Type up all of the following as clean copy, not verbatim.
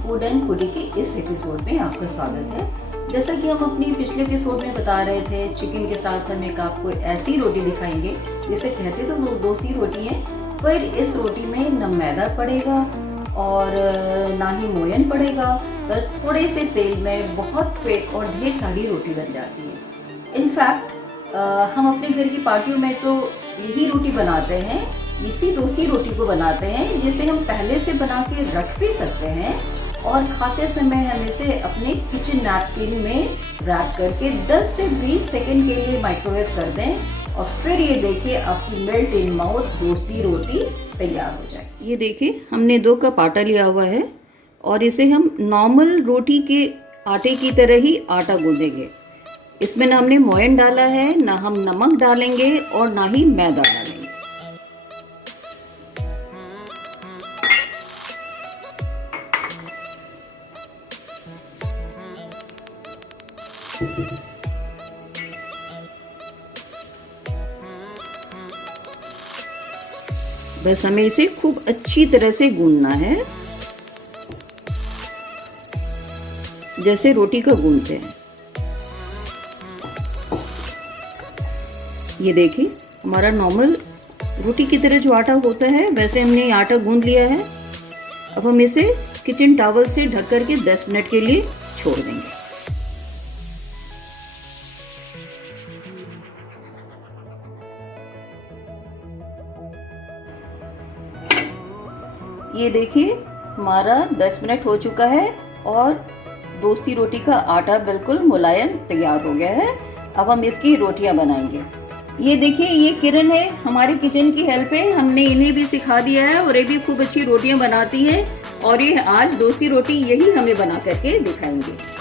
Food and foodie के इस episode में आपका स्वागत है। जैसा कि हम अपनी पिछले एपिसोड में बता रहे थे, चिकन के साथ हम एक आपको ऐसी रोटी दिखाएंगे जिसे कहते तो दोस्ती रोटी है, पर इस रोटी में न मैदा पड़ेगा और ना ही मोयन पड़ेगा, बस थोड़े से तेल में बहुत क्विक और ढेर सारी रोटी बन जाती है। इनफैक्ट हम अपने घर की पार्टियों में तो यही रोटी बनाते हैं, इसी दोस्ती रोटी को बनाते हैं, जिसे हम पहले से बना के रख भी सकते हैं और खाते समय हम इसे अपने किचन नैपकिन में रैप करके 10 से 20 सेकंड के लिए माइक्रोवेव कर दें और फिर ये देखिए आपकी मेल्ट इन माउथ दोस्ती रोटी तैयार हो जाए। ये देखिए हमने 2 कप आटा लिया हुआ है और इसे हम नॉर्मल रोटी के आटे की तरह ही आटा गूंदेंगे। इसमें ना हमने मोयन डाला है, ना हम नमक डालेंगे और ना ही मैदा डालेंगे। बस हमें इसे खूब अच्छी तरह से गूंदना है, जैसे रोटी को गूंदते हैं। ये देखिए हमारा नॉर्मल रोटी की तरह जो आटा होता है वैसे हमने आटा गूंद लिया है। अब हम इसे किचन टॉवल से ढक करके 10 मिनट के लिए छोड़ देंगे। ये देखिए हमारा 10 मिनट हो चुका है और दोस्ती रोटी का आटा बिल्कुल मुलायम तैयार हो गया है। अब हम इसकी रोटियां बनाएंगे। ये देखिए ये किरण है, हमारे किचन की हेल्प है, हमने इन्हें भी सिखा दिया है और ये भी खूब अच्छी रोटियां बनाती हैं और ये आज दोस्ती रोटी यही हमें बना करके दिखाएंगे।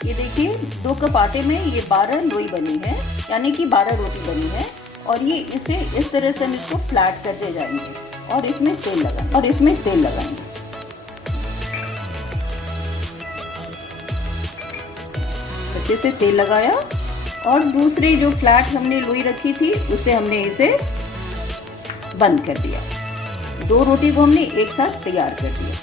ये देखिए 2 कप आटे में ये 12 लोई बनी है, यानी कि 12 रोटी बनी है और ये इसे इस तरह से हम इसको फ्लैट करते जाएंगे और इसमें तेल लगाएंगे अच्छे से तेल लगाया और दूसरी जो फ्लैट हमने लोई रखी थी उसे हमने इसे बंद कर दिया। 2 रोटी को हमने एक साथ तैयार कर दिया।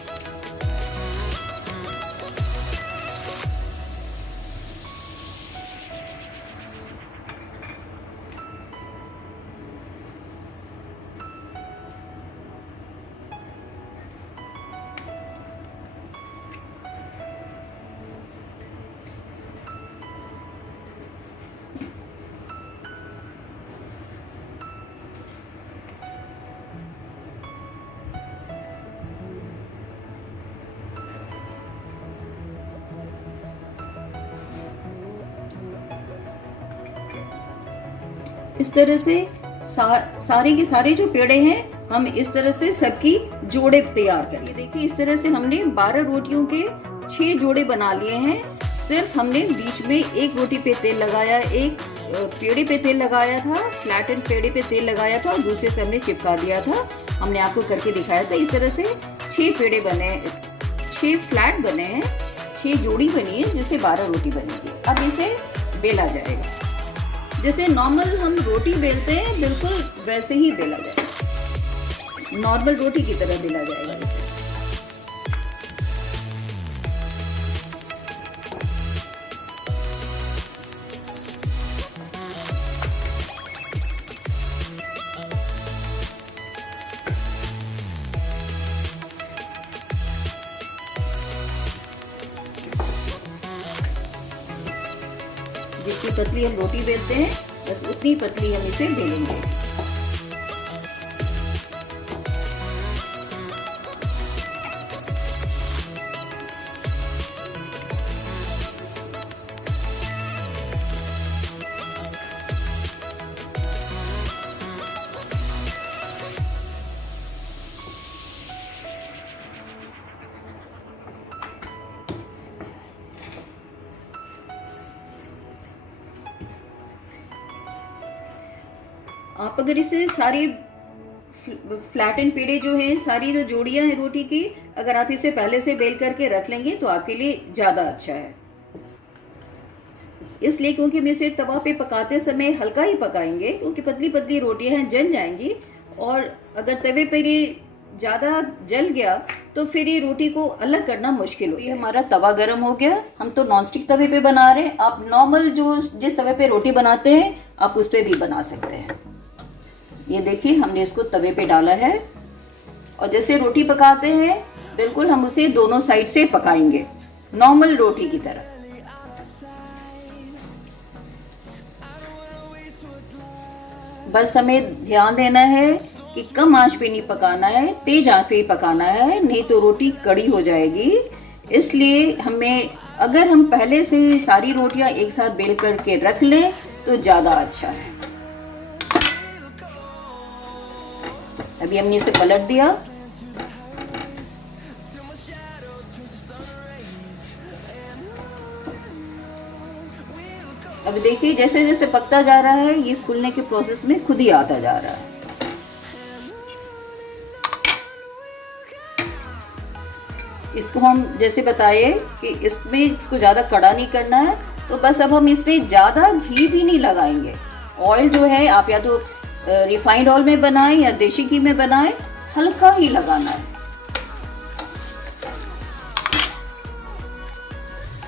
इस तरह से सारे के सारे जो पेड़े हैं हम इस तरह से सबकी जोड़े तैयार करिए। देखिए इस तरह से हमने 12 रोटियों के 6 जोड़े बना लिए हैं। सिर्फ हमने बीच में एक रोटी पे तेल लगाया, एक पेड़े पे तेल लगाया था, फ्लैटन पेड़े पे तेल लगाया था और दूसरे से हमने चिपका दिया था। हमने आपको करके दिखाया था। इस तरह से 6 पेड़े बने, 6 फ्लैट बने हैं, 6 जोड़ी बनी है जिससे 12 रोटी बनेगी। अब इसे बेला जाएगा, जैसे नॉर्मल हम रोटी बेलते हैं बिल्कुल वैसे ही बेला जाएगा, नॉर्मल रोटी की तरह बेला जाएगा इसे। जितनी पतली हम रोटी बेलते हैं बस उतनी पतली हम इसे बेलेंगे। आप अगर इसे सारी फ्लैट एंड पेड़े जो हैं, सारी जो जोड़ियां हैं रोटी की, अगर आप इसे पहले से बेल करके रख लेंगे तो आपके लिए ज़्यादा अच्छा है। इसलिए क्योंकि हम इसे तवा पे पकाते समय हल्का ही पकाएंगे, क्योंकि पतली पतली रोटियां हैं, जल जाएंगी। और अगर तवे पर ये ज़्यादा जल गया तो फिर ये रोटी को अलग करना मुश्किल हो। ये हमारा तवा गर्म हो गया। हम तो नॉनस्टिक तवे पे बना रहे हैं, आप नॉर्मल जो जिस तवे पे रोटी बनाते हैं आप उस पर भी बना सकते हैं। ये देखिए हमने इसको तवे पे डाला है और जैसे रोटी पकाते हैं बिल्कुल हम उसे दोनों साइड से पकाएंगे, नॉर्मल रोटी की तरह। बस हमें ध्यान देना है कि कम आंच पे नहीं पकाना है, तेज आंच पे ही पकाना है, नहीं तो रोटी कड़ी हो जाएगी। इसलिए हमें, अगर हम पहले से ही सारी रोटियां एक साथ बेल करके रख लें तो ज़्यादा अच्छा है। अभी हमने इसे पलट दिया। अब देखिए जैसे जैसे पकता जा रहा है ये फूलने के प्रोसेस में खुद ही आता जा रहा है। इसको हम जैसे बताए कि इसमें इसको ज़्यादा कड़ा नहीं करना है, तो बस अब हम इसमें ज़्यादा घी भी नहीं लगाएंगे। ऑयल जो है आप या तो रिफाइंड ऑयल में बनाएं या देसी घी में बनाएं, हल्का ही लगाना है,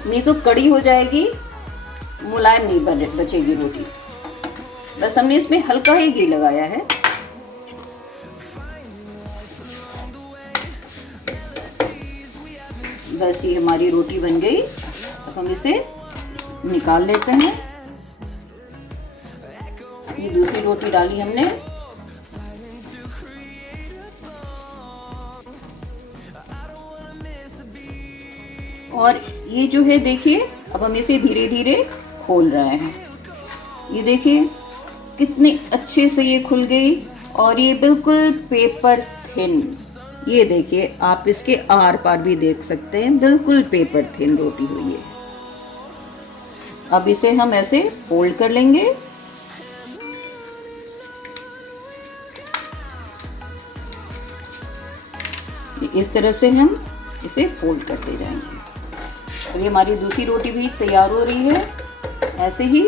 नहीं तो कड़ी हो जाएगी, मुलायम नहीं बचेगी रोटी। बस हमने इसमें हल्का ही घी लगाया है। बस ये हमारी रोटी बन गई। अब हम इसे निकाल लेते हैं। ये दूसरी रोटी डाली हमने। और ये जो है देखिए अब हम इसे धीरे धीरे खोल रहे हैं। ये देखिए कितने अच्छे से ये खुल गई और ये बिल्कुल पेपर थिन। ये देखिए आप इसके आर पार भी देख सकते हैं, बिल्कुल पेपर थिन रोटी हुई है। अब इसे हम ऐसे फोल्ड कर लेंगे। इस तरह से हम इसे फोल्ड करते जाएंगे। अभी हमारी दूसरी रोटी भी तैयार हो रही है ऐसे ही।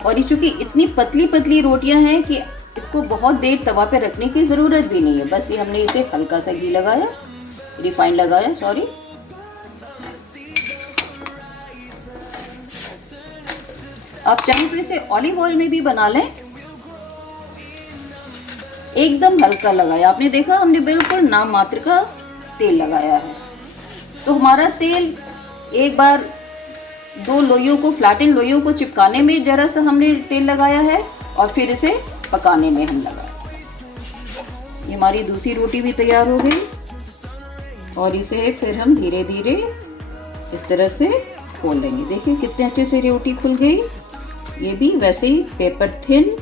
और ये चूंकि इतनी पतली पतली रोटियां हैं कि इसको बहुत देर तवा पे रखने की ज़रूरत भी नहीं है। बस ये हमने इसे हल्का सा घी लगाया, रिफाइंड लगाया, सॉरी। आप चाहें तो इसे ऑलिव ऑयल में भी बना लें। एकदम हल्का लगाया, आपने देखा हमने बिल्कुल नाम मात्र का तेल लगाया है। तो हमारा तेल एक बार दो लोइयों को, फ्लैटेन लोइयों को चिपकाने में जरा सा हमने तेल लगाया है और फिर इसे पकाने में हम लगाया। ये हमारी दूसरी रोटी भी तैयार हो गई और इसे फिर हम धीरे धीरे इस तरह से खोल लेंगे। देखिए कितने अच्छे से रोटी खुल गई। ये भी वैसे ही पेपर थिन।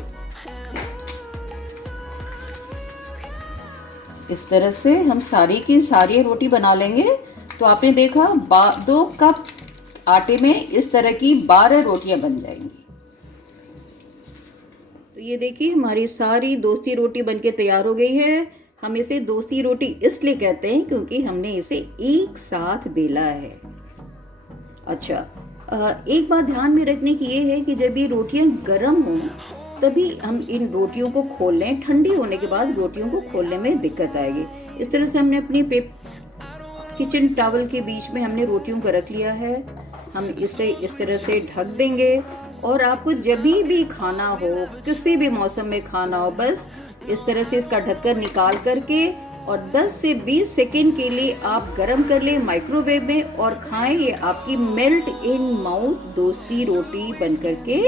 इस तरह से हम सारी की सारी रोटी बना लेंगे। तो आपने देखा 2 कप आटे में इस तरह की 12 रोटियां बन जाएंगी। तो ये देखिए हमारी सारी दोस्ती रोटी बनके तैयार हो गई है। हम इसे दोस्ती रोटी इसलिए कहते हैं क्योंकि हमने इसे एक साथ बेला है। अच्छा, एक बात ध्यान में रखने की ये है कि जब ये रोटियां गर्म हों तभी हम इन रोटियों को खोल लें। ठंडी होने के बाद रोटियों को खोलने में दिक्कत आएगी। इस तरह से हमने अपनी किचन टॉवल के बीच में हमने रोटियों को रख लिया है। हम इसे इस तरह से ढक देंगे और आपको जब भी खाना हो, किसी भी मौसम में खाना हो, बस इस तरह से इसका ढक्कन निकाल करके और 10 से 20 सेकेंड के लिए आप गरम कर लें माइक्रोवेव में और खाएं। ये आपकी मेल्ट इन माउथ दोस्ती रोटी बनकर के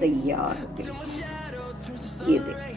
तैयार हो गई। ये देखें।